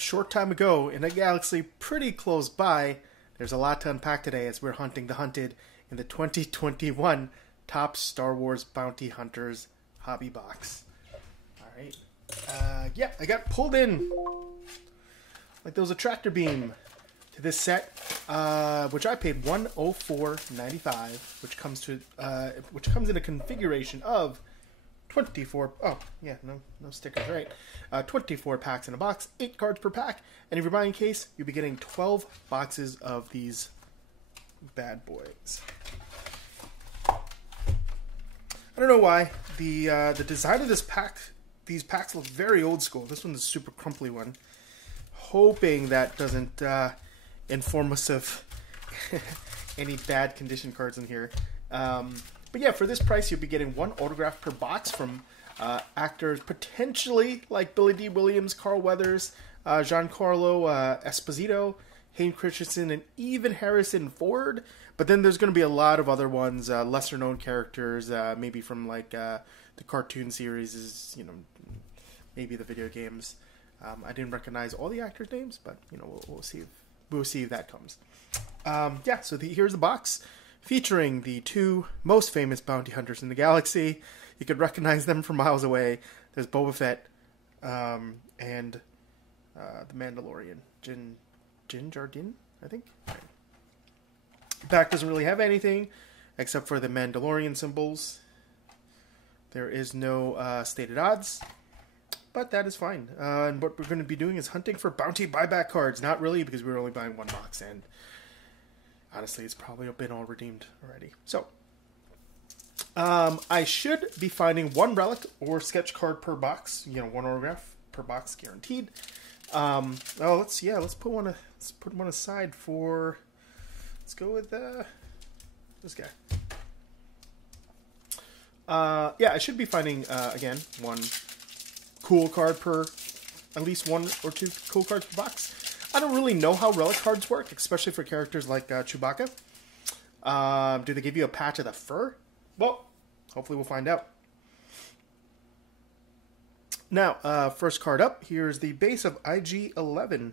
a short time ago in a galaxy pretty close by. There's a lot to unpack today as we're hunting the hunted in the 2021 Top Star Wars Bounty Hunters Hobby Box. Alright. Yeah, I got pulled in like there was a tractor beam to this set, which I paid $104.95, which comes in a configuration of 24. Oh yeah, no stickers, right? 24 packs in a box, 8 cards per pack, and if you're buying a case, you'll be getting 12 boxes of these bad boys. I don't know why the design of this pack. These packs look very old school. This one's a super crumply one. Hoping that doesn't inform us of any bad condition cards in here. But yeah, for this price, you'll be getting 1 autograph per box from actors potentially like Billy D. Williams, Carl Weathers, Giancarlo Esposito, Hayden Christensen, and even Harrison Ford. But then there's going to be a lot of other ones, lesser known characters, maybe from like the cartoon series, maybe the video games. I didn't recognize all the actors' names, but we'll see. We'll see if that comes. Yeah, so here's the box featuring the 2 most famous bounty hunters in the galaxy. You could recognize them from miles away. There's Boba Fett and the Mandalorian, Din Djarin, I think. Right. The pack doesn't really have anything except for the Mandalorian symbols. There is no stated odds, but that is fine. And what we're going to be doing is hunting for bounty buyback cards. Not really, because we were only buying 1 box, and honestly, it's probably been all redeemed already. So, I should be finding 1 relic or sketch card per box. 1 autograph per box, guaranteed. Let's put one aside for. Let's go with this guy. Yeah, I should be finding again 1 cool card per, at least 1 or 2 cool cards per box. I don't really know how relic cards work, especially for characters like Chewbacca. Do they give you a patch of the fur? Well, hopefully we'll find out. Now, first card up, here's the base of IG-11.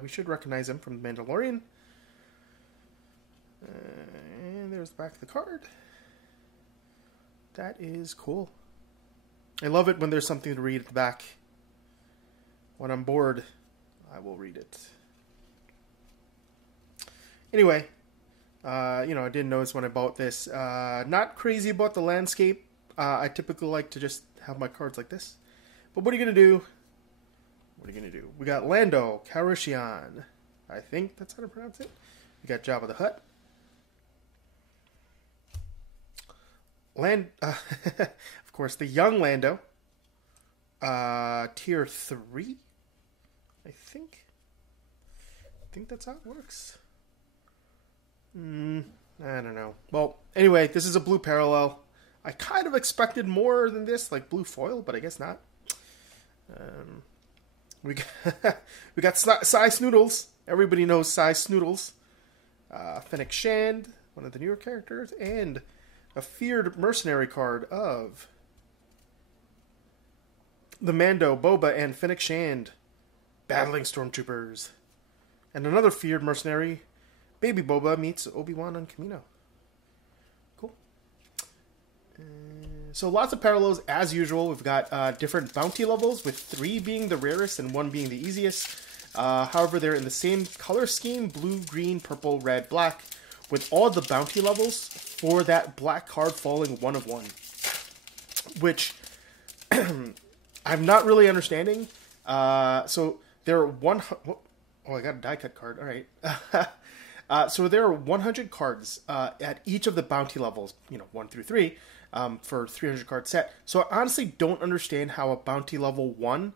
We should recognize him from The Mandalorian. And there's the back of the card. That is cool. I love it when there's something to read at the back. When I'm bored, I will read it. Anyway, I didn't notice when I bought this. Not crazy about the landscape. I typically like to just have my cards like this. But what are you going to do? We got Lando Calrissian. I think that's how to pronounce it. We got Jabba the Hutt. Of course, the young Lando. Tier 3. I think that's how it works. I don't know. Well, anyway, this is a blue parallel. I kind of expected more than this, like blue foil, but I guess not. We got Cy Snoodles. Everybody knows Cy Snoodles. Fennec Shand, one of the newer characters, and a feared mercenary card of the Mando, Boba, and Fennec Shand battling stormtroopers. And another feared mercenary, Baby Boba meets Obi-Wan on Kamino. Cool. So lots of parallels as usual. We've got different bounty levels, with 3 being the rarest and 1 being the easiest. However, they're in the same color scheme: blue, green, purple, red, black, with all the bounty levels for that black card falling 1 of 1. Which I'm not really understanding. So there are I got a die cut card. All right. So there are 100 cards at each of the bounty levels, 1 through 3, for 300 card set. So I honestly don't understand how a bounty level 1,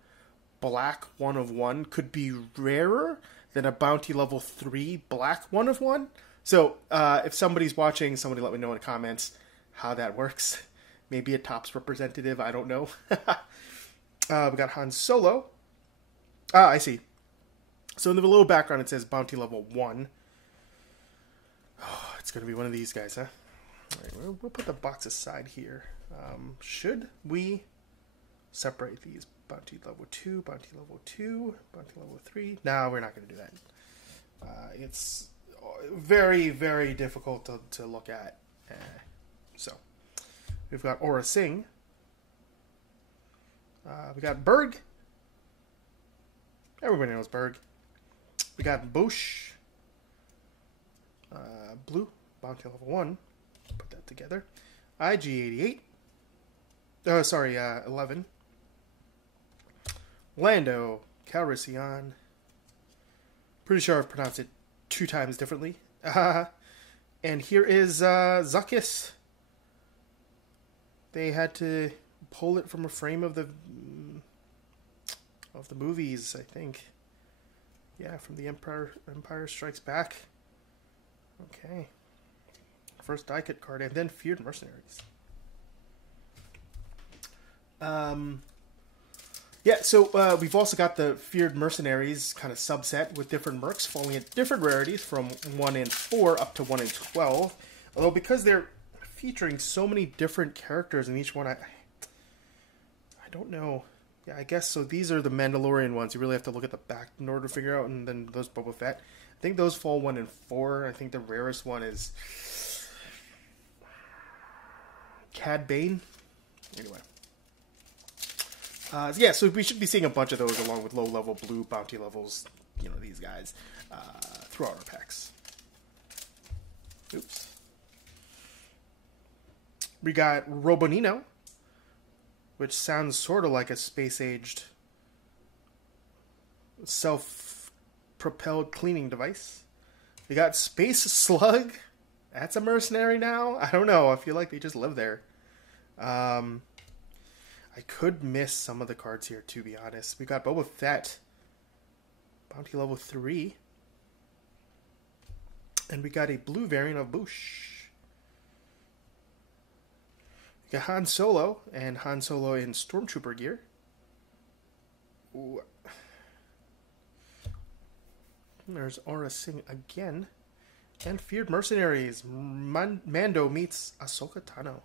black 1 of 1, could be rarer than a bounty level 3, black 1 of 1. So if somebody's watching, somebody let me know in the comments how that works. Maybe a Topps representative, I don't know. We got Han Solo. I see. So in the little background it says bounty level 1. Oh, it's going to be one of these guys, huh? All right, we'll put the box aside here. Should we separate these Bounty level 2, bounty level 2, bounty level 3. No, we're not going to do that. It's very, very difficult to look at. So, we've got Aura Singh. We got Berg. Everybody knows Berg. We got Bush. Blue, bounty level 1. Put that together. IG-88. Oh, sorry, 11. Lando Calrissian. Pretty sure I've pronounced it 2 times differently. And here is Zuckuss. They had to pull it from a frame of the movies, I think. Yeah, from the Empire Strikes Back. Okay. First die cut card, and then Feared Mercenaries. Yeah, so we've also got the Feared Mercenaries kind of subset with different mercs falling at different rarities from 1 in 4 up to 1 in 12. Although because they're featuring so many different characters in each one, I don't know. Yeah, I guess so. These are the Mandalorian ones. You really have to look at the back in order to figure out, and then those Boba Fett. I think those fall 1 in 4. I think the rarest one is Cad Bane. Anyway. Yeah, so we should be seeing a bunch of those along with low-level blue bounty levels, you know, these guys, throughout our packs. Oops. We got Robonino, which sounds sort of like a space-aged self-propelled cleaning device. We got Space Slug. That's a mercenary now? I don't know. I feel like they just live there. I could miss some of the cards here, to be honest. We got Boba Fett. Bounty level 3. And we got a blue variant of Bush. We got Han Solo, and Han Solo in Stormtrooper gear. Ooh. There's Aura Singh again. And Feared Mercenaries. Mando meets Ahsoka Tano.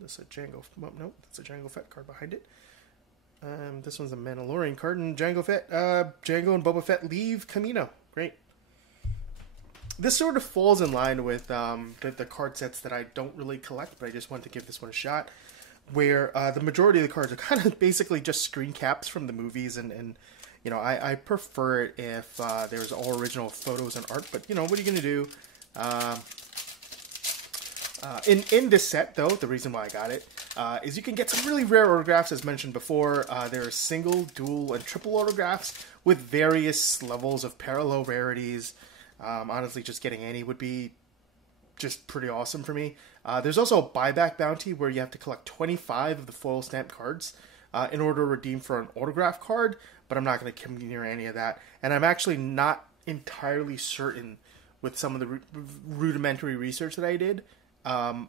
That's a Jango. Oh, no, that's a Jango Fett card behind it. This one's a Mandalorian card, and Jango and Boba Fett leave Camino. Great. This sort of falls in line with the card sets that I don't really collect, but I just want to give this one a shot. Where the majority of the cards are kind of basically just screen caps from the movies, and you know, I prefer it if there's all original photos and art. But you know, what are you going to do? In this set, though, the reason why I got it is you can get some really rare autographs, as mentioned before. There are single, dual, and triple autographs with various levels of parallel rarities. Honestly, just getting any would be just pretty awesome for me. There's also a buyback bounty where you have to collect 25 of the foil stamp cards in order to redeem for an autograph card, but I'm not going to come near any of that. And I'm actually not entirely certain with some of the rudimentary research that I did how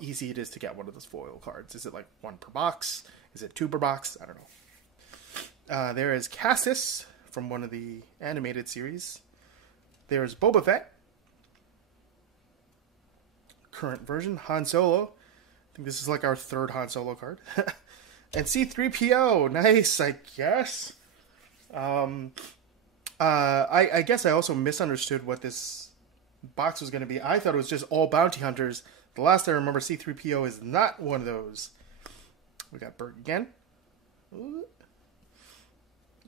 easy it is to get one of those foil cards. Is it like 1 per box? Is it 2 per box? I don't know. There is Cassis from one of the animated series. There's Boba Fett. Current version. Han Solo. I think this is like our 3rd Han Solo card. And C-3PO. Nice, I guess. I guess I also misunderstood what this box was going to be. I thought it was just all bounty hunters. The last I remember, C-3PO is not one of those. We got Berg again.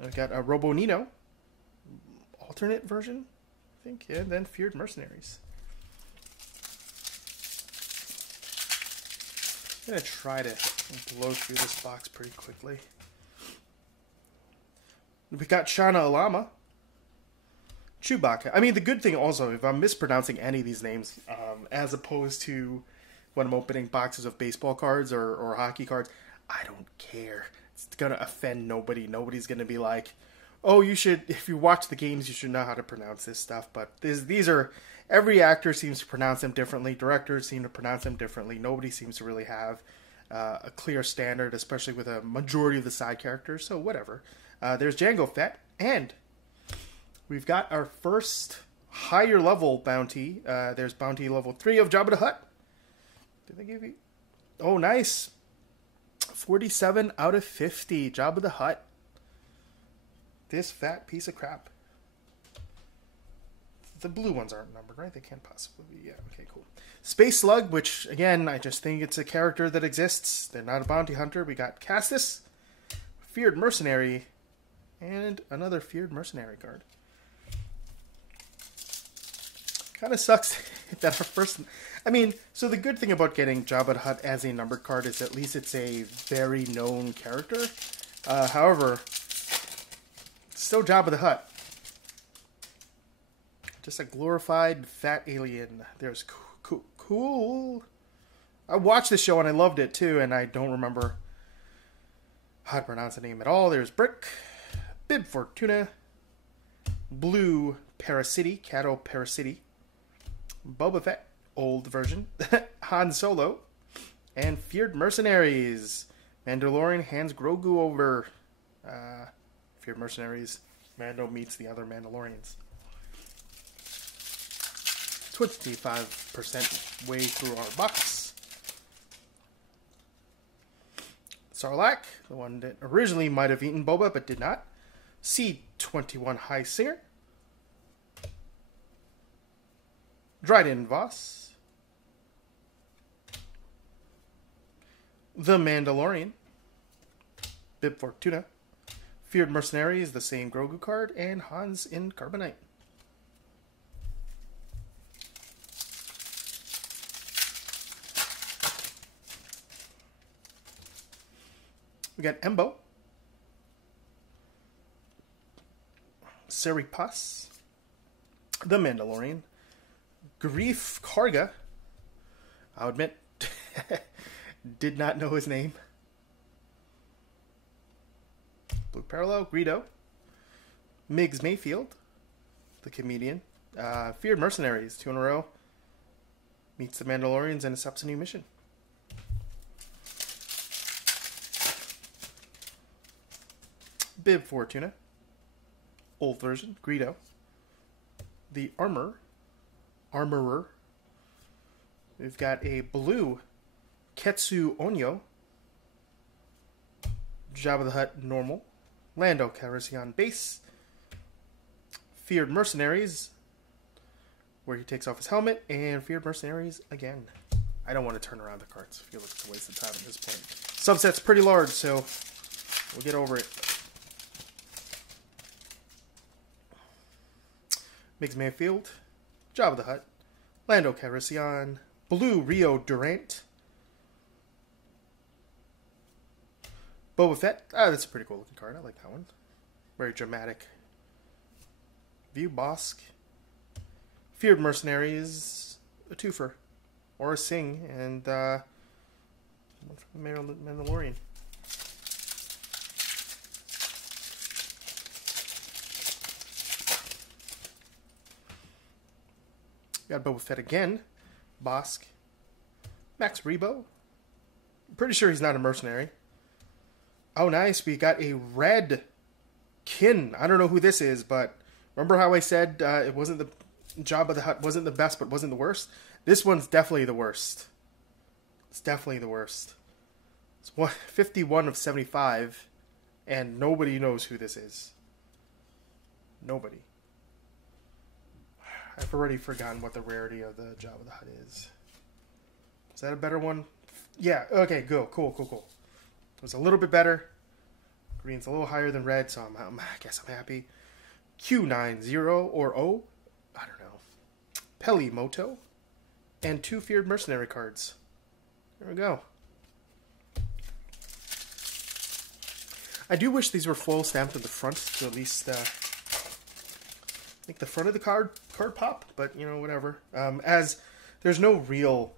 I got a Robonino. Alternate version, I think. Yeah, and then Feared Mercenaries. I'm going to try to blow through this box pretty quickly. We got Shana Alama. Chewbacca. I mean, the good thing also, if I'm mispronouncing any of these names, as opposed to when I'm opening boxes of baseball cards or hockey cards, I don't care. It's going to offend nobody. Nobody's going to be like, oh, you should, if you watch the games, you should know how to pronounce this stuff. But these are, every actor seems to pronounce them differently. Directors seem to pronounce them differently. Nobody seems to really have a clear standard, especially with a majority of the side characters. So whatever. There's Jango Fett, and we've got our first higher level bounty. There's bounty level 3 of Jabba the Hutt. Did they give you? Oh, nice. 47 out of 50. Jabba the Hutt. This fat piece of crap. The blue ones aren't numbered, right? They can't possibly be. Yeah, okay, cool. Space Slug, which, again, I just think it's a character that exists. They're not a bounty hunter. We got Castus, Feared Mercenary, and another Feared Mercenary card. Kind of sucks that our first... I mean, so the good thing about getting Jabba the Hutt as a numbered card is at least it's a very known character. However, it's still Jabba the Hutt. Just a glorified fat alien. There's cool. I watched the show and I loved it too, and I don't remember how to pronounce the name at all. There's Brick, Bib Fortuna, Blue Paracity, Cato Paracity, Boba Fett, old version, Han Solo, and Feared Mercenaries. Mandalorian hands Grogu over. Feared Mercenaries. Mando meets the other Mandalorians. 25% way through our box. Sarlacc, the one that originally might have eaten Boba but did not. C-21 High Singer. Dryden Voss. The Mandalorian. Bib Fortuna. Feared Mercenaries, the same Grogu card, and Hans in Carbonite. We got Embo, Seripas, the Mandalorian, Grief Karga. I'll admit, did not know his name. Blue Parallel, Greedo, Migs Mayfield, the comedian, Feared Mercenaries, 2 in a row, meets the Mandalorians and accepts a new mission. Bib Fortuna, old version, Greedo, the Armorer. We've got a blue Ketsu Onyo, Jabba the Hutt normal, Lando Calrissian base, Feared Mercenaries, where he takes off his helmet, and Feared Mercenaries again. I don't want to turn around the cards. I feel like it's a waste of time at this point. Subset's pretty large, so we'll get over it. Migs Mayfield, Jabba the Hutt, Lando Calrissian, Blue Rio Durant, Boba Fett. That's a pretty cool looking card. I like that one. Very dramatic. View Bosk, Feared Mercenaries, a twofer, or a Sing, and one from the Mandalorian. Got Boba Fett again. Bosk. Max Rebo. Pretty sure he's not a mercenary. Oh, nice. We got a red Kin. I don't know who this is, but remember how I said it wasn't the Jabba the Hutt wasn't the best, but wasn't the worst? This one's definitely the worst. It's definitely the worst. It's 51 of 75, and nobody knows who this is. Nobody. I've already forgotten what the rarity of the Jabba the Hutt is. Is that a better one? Yeah, okay, go. Cool. It was a little bit better. Green's a little higher than red, so I guess I'm happy. Q90 or O, I don't know. Pelimoto, and 2 Feared Mercenary cards. There we go. I do wish these were foil stamped at the front to at least make the front of the card pop, but you know, whatever. As there's no real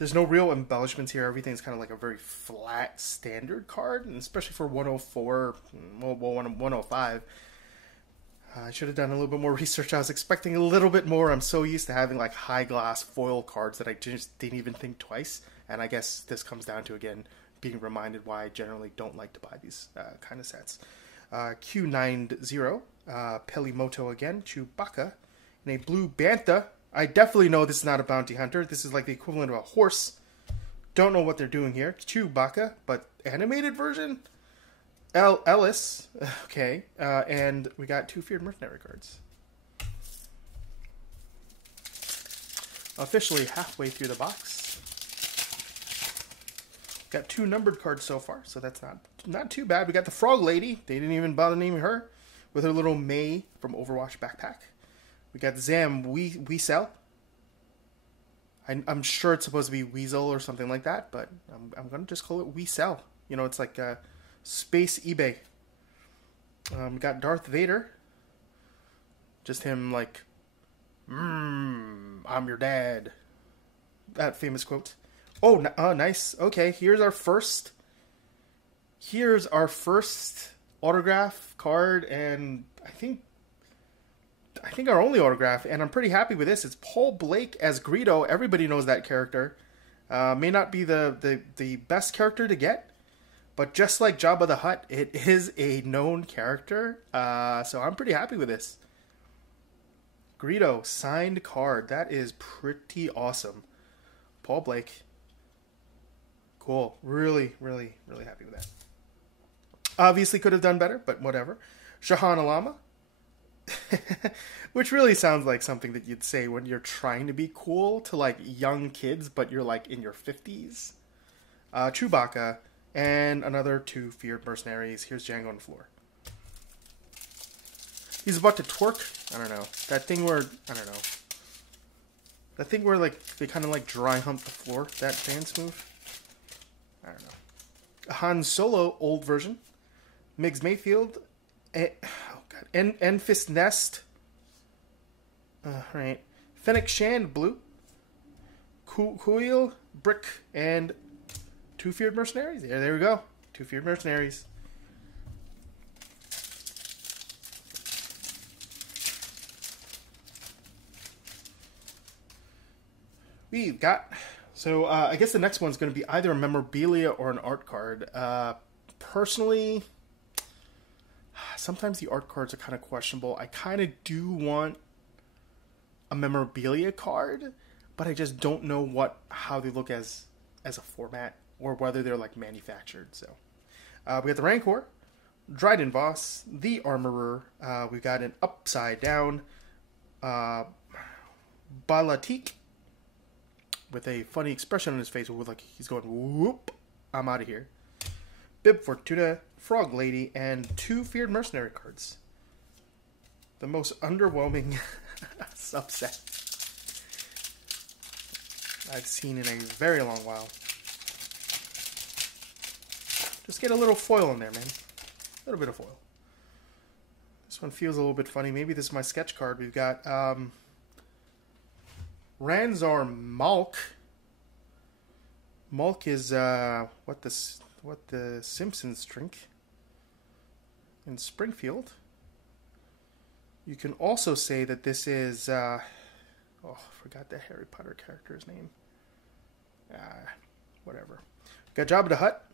embellishments here. Everything's kind of like a very flat standard card, and especially for 104, 105. I should have done a little bit more research. I was expecting a little bit more. I'm so used to having like high gloss foil cards that I just didn't even think twice. And I guess this comes down to, again, being reminded why I generally don't like to buy these kind of sets. Q90, Pelimoto again, Chewbacca, and a blue Bantha. I definitely know this is not a bounty hunter. This is like the equivalent of a horse. Don't know what they're doing here. Chewbacca, but animated version. Ellis. Okay. And we got 2 Feared Mercenary cards. Officially halfway through the box. Got 2 numbered cards so far, so that's not too bad. We got the Frog Lady. They didn't even bother naming her. With her little May from Overwatch backpack. We got Zam Weasel. I'm sure it's supposed to be Weasel or something like that, but I'm going to just call it Weasel. You know, it's like Space eBay. We got Darth Vader. Just him like, I'm your dad. That famous quote. Oh, nice. Okay, here's our first autograph card, and I think our only autograph, and I'm pretty happy with this. It's Paul Blake as Greedo. Everybody knows that character. May not be the best character to get, but just like Jabba the Hutt, it is a known character. So I'm pretty happy with this. Greedo, signed card. That is pretty awesome. Paul Blake. Cool. Really, really, really happy with that. Obviously could have done better, but whatever. Shahan Alama. Which really sounds like something that you'd say when you're trying to be cool to like young kids, but you're like in your 50s. Chewbacca. And another 2 Feared Mercenaries. Here's Django on the floor. He's about to twerk. I don't know. That thing where, I don't know. That thing where like they kind of like dry hump the floor. That dance move. I don't know. Han Solo, old version. Migs Mayfield. Enfys Nest. Right. Fennec Shand, blue. Kuil, brick, and 2 Feared Mercenaries. There we go. 2 Feared Mercenaries. We've got... So, I guess the next one's going to be either a memorabilia or an art card. Personally, sometimes the art cards are kind of questionable. I kind of do want a memorabilia card, but I just don't know how they look as a format, or whether they're like manufactured. So we got the Rancor, Dryden Voss, the Armorer. We've got an upside down Balatik with a funny expression on his face, with like he's going whoop, I'm out of here. Bib Fortuna, Frog Lady, and 2 Feared Mercenary cards. The most underwhelming subset I've seen in a very long while. Just get a little foil in there, man. A little bit of foil. This one feels a little bit funny. Maybe this is my sketch card. We've got Ranzar Malk. Malk is what the Simpsons drink in Springfield. You can also say that this is I forgot the Harry Potter character's name. Whatever. Got Jabba the Hutt.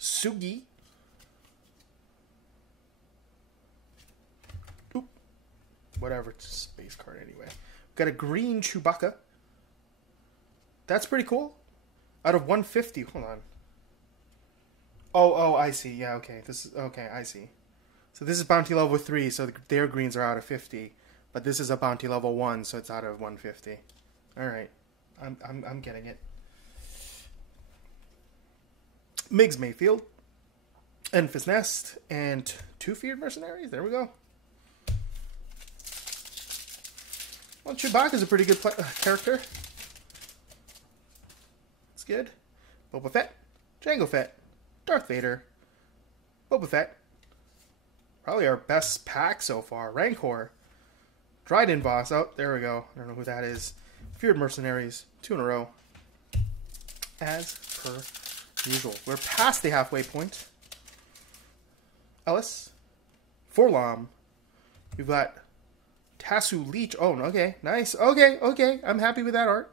Sugi. Oop. Whatever, it's a space card anyway. Got a green Chewbacca. That's pretty cool. Out of 150. Hold on. Oh, I see. Yeah, okay. I see. So this is bounty level 3, so their greens are out of 50. But this is a bounty level 1, so it's out of 150. Alright. I'm getting it. Migs Mayfield. Enfys Nest. And 2 Feared Mercenaries. There we go. Well, Chewbacca's a pretty good character. It's good. Boba Fett. Jango Fett. Darth Vader. Boba Fett. Probably our best pack so far. Rancor. Dryden Voss. Oh, there we go. I don't know who that is. Feared Mercenaries. 2 in a row. As per usual. We're past the halfway point. Ellis. Forlom. We've got Tassu Leech. Oh, okay. Nice. Okay. I'm happy with that art.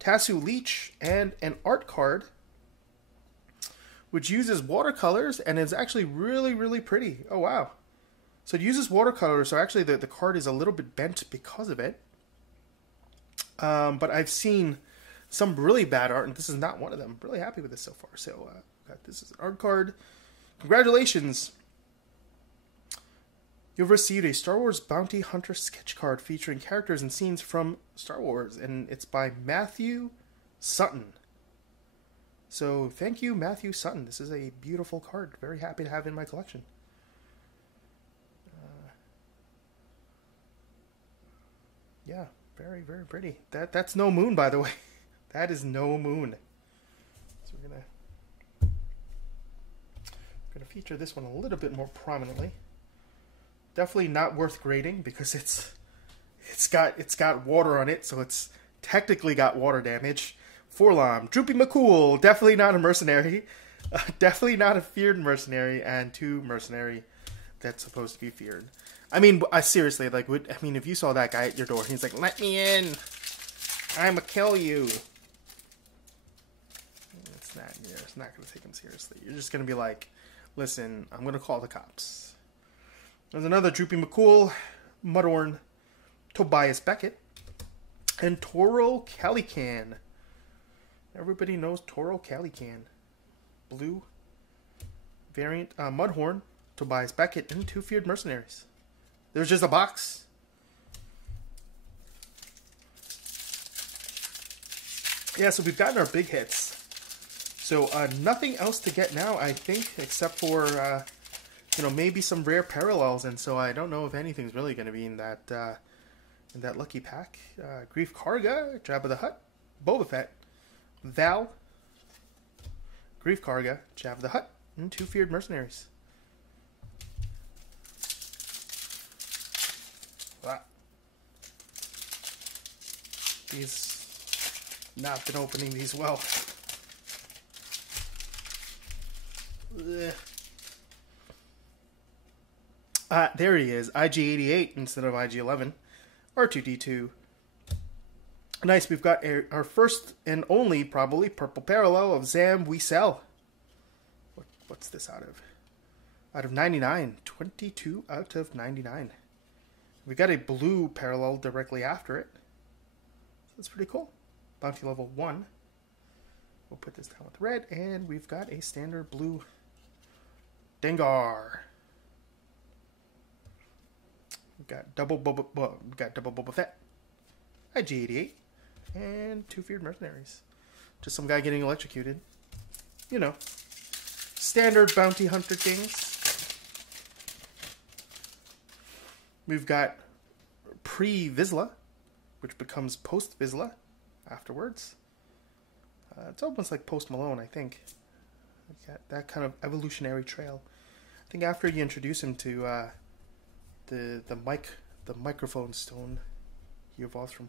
Tassu Leech and an art card which uses watercolors and is actually really, really pretty. Oh, wow. So it uses watercolors, so actually the card is a little bit bent because of it. But I've seen some really bad art, and this is not one of them. I'm really happy with this so far. So, this is an art card. Congratulations! You've received a Star Wars Bounty Hunter sketch card featuring characters and scenes from Star Wars, and it's by Matthew Sutton. So, thank you, Matthew Sutton. This is a beautiful card. Very happy to have in my collection. Yeah, very, very pretty. That's no moon, by the way. That is no moon. So we're gonna feature this one a little bit more prominently. Definitely not worth grading because it's got water on it, so it's technically got water damage. Forlom, Droopy McCool, definitely not a mercenary, definitely not a feared mercenary, and 2 mercenary that's supposed to be feared. I mean, seriously, like, if you saw that guy at your door, and he's like, "Let me in, I'ma kill you." It's not gonna take him seriously. You're just gonna be like, "Listen, I'm gonna call the cops." There's another Droopy McCool, Mudhorn, Tobias Beckett, and Toro Calican. Everybody knows Toro Calican. Blue variant, Mudhorn, Tobias Beckett, and 2 feared mercenaries. There's just a box. Yeah, so we've gotten our big hits. So nothing else to get now, I think, except for maybe some rare parallels. And so I don't know if anything's really going to be in that lucky pack. Grief Karga, Jabba the Hutt, Boba Fett, Val, Grief Karga, Jabba the Hutt, and 2 feared mercenaries. He's not been opening these well. There he is, IG-88 instead of IG-11. R2-D2. Nice, we've got our first and only, probably, purple parallel of Zam Weesel. What's this out of? Out of 99. 22 out of 99. We got a blue parallel directly after it. That's pretty cool. Bounty level 1. We'll put this down with red, and we've got a standard blue Dengar. We've got double Boba Fett, IG-88, and 2 feared mercenaries. Just some guy getting electrocuted. You know, standard bounty hunter things. We've got pre-Vizsla, which becomes post-Vizsla afterwards. It's almost like Post Malone, I think. That kind of evolutionary trail. I think after you introduce him to the microphone stone, he evolves from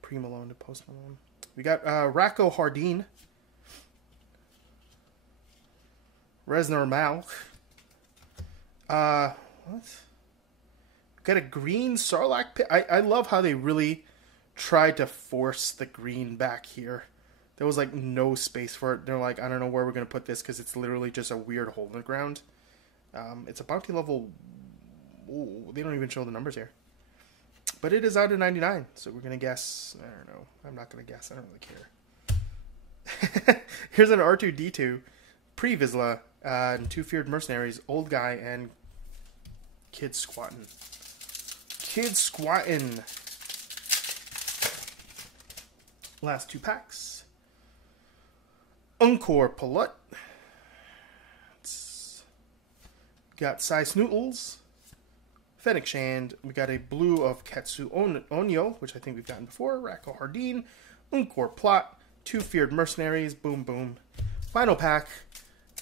pre-Malone to Post Malone. We got Racco Hardeen, Resnor Mal. What? Got a green Sarlacc pit. I love how they really tried to force the green back here. There was like no space for it. They're like, I don't know where we're going to put this because it's literally just a weird hole in the ground. It's a bounty level. Ooh, they don't even show the numbers here. But it is out of 99. So we're going to guess. I don't know. I'm not going to guess. I don't really care. Here's an R2-D2. Pre-Vizsla. And 2 feared mercenaries. Old guy and Kid Squattin'. Kid Squattin'. Last 2 packs. Uncor Palut. Got Sai Snootles. Fennec Shand. We got a blue of Ketsu Onyo, which I think we've gotten before. Racco Hardeen. Uncor Plot. 2 feared mercenaries. Boom, boom. Final pack.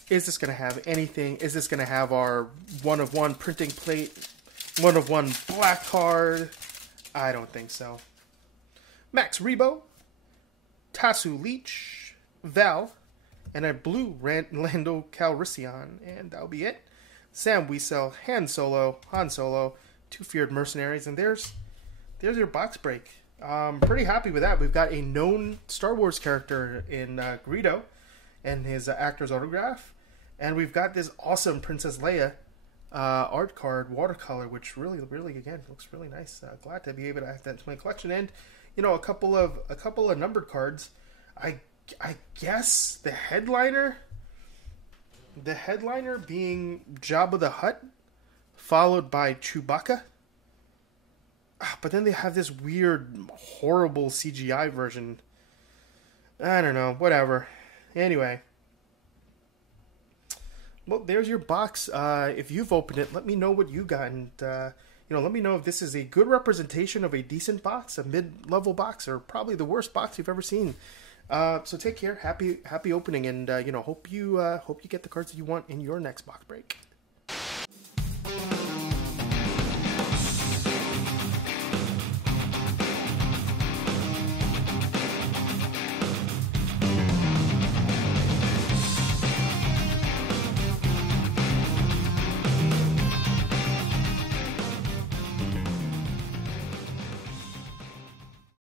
Is this going to have anything? Is this going to have our 1-of-1 printing plate? 1-of-1 black card? I don't think so. Max Rebo. Tasu Leech. Val. And a blue Lando Calrissian. And that'll be it. Sam Weesel. Han Solo. 2 feared mercenaries. And there's your box break. Pretty happy with that. We've got a known Star Wars character in Greedo. And his actor's autograph. And we've got this awesome Princess Leia art card, watercolor, which really, again, looks really nice. Glad to be able to add that to my collection. And a couple of numbered cards. I guess the headliner being Jabba the Hutt, followed by Chewbacca. But then they have this weird, horrible CGI version. I don't know, whatever. Anyway. Well, there's your box. If you've opened it, let me know what you got. And, let me know if this is a good representation of a decent box, a mid-level box, or probably the worst box you've ever seen. So take care. Happy opening. And, hope you get the cards that you want in your next box break.